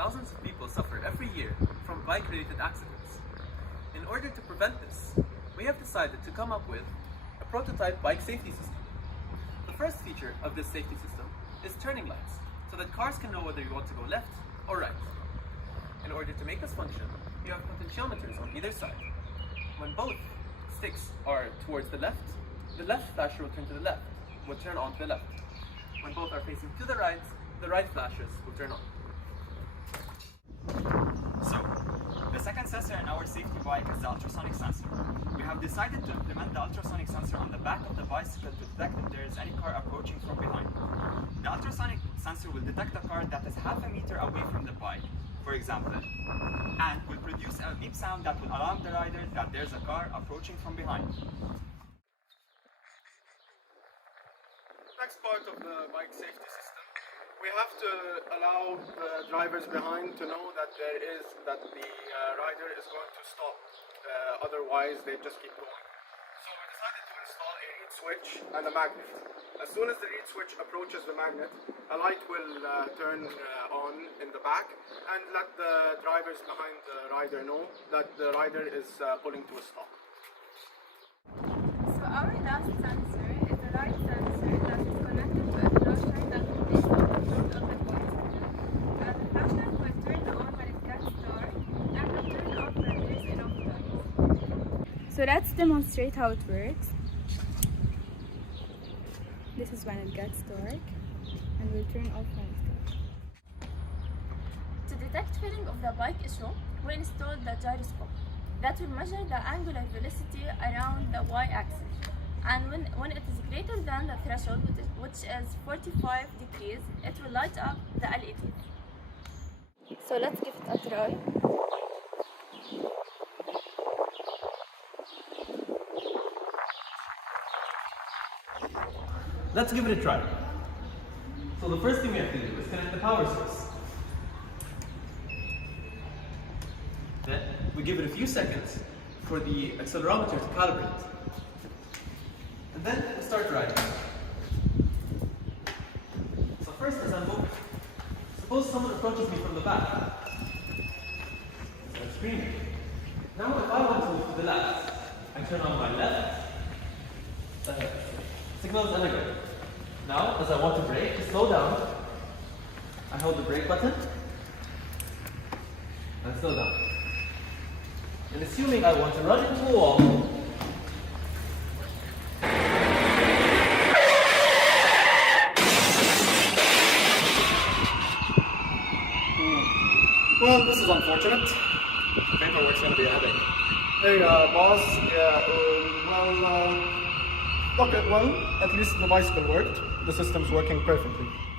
thousands of people suffer every year from bike-related accidents. In order to prevent this, we have decided to come up with a prototype bike safety system. The first feature of this safety system is turning lights, so that cars can know whether you want to go left or right. In order to make this function, you have potentiometers on either side. When both sticks are towards the left flasher will turn to the left, will turn on to the left. When both are facing to the right flashers will turn on. So, the second sensor in our safety bike is the ultrasonic sensor. We have decided to implement the ultrasonic sensor on the back of the bicycle to detect if there is any car approaching from behind. The ultrasonic sensor will detect a car that is half a meter away from the bike, for example, and will produce a beep sound that will alarm the rider that there's a car approaching from behind. Next part of the bike safety system, we have to allow the drivers behind to know that the rider is going to stop. Otherwise, they just keep going. So we decided to install a reed switch and a magnet. As soon as the reed switch approaches the magnet, a light will turn on in the back and let the drivers behind the rider know that the rider is pulling to a stop. So our last sensor is a light sensor that is connected to a flashlight that will place on the front of the bicycle. The flashlight will turn on when it gets dark and will turn off when there is enough light. So let's demonstrate how it works. This is when it gets dark and will turn off when it gets dark. To detect filling of the bike issue, we installed the gyroscope that will measure the angular velocity around the y-axis. And when it is greater than the threshold, which is 45 degrees, it will light up the LED. So let's give it a try. Let's give it a try. So the first thing we have to do is connect the power source. Then we give it a few seconds for the accelerometer to calibrate. And then we start driving. So first, as I'm moving, suppose someone approaches me from the back. So I'm screaming. Now if I want to move to the left, I turn on my left. Signal is elegant. Now, as I want to brake, to slow down, I hold the brake button and slow down. And assuming I want to run into a wall, Well, this is unfortunate. Paperwork's gonna be a headache. Hey, boss. Yeah, well, okay, well, at least the bicycle worked. The system's working perfectly.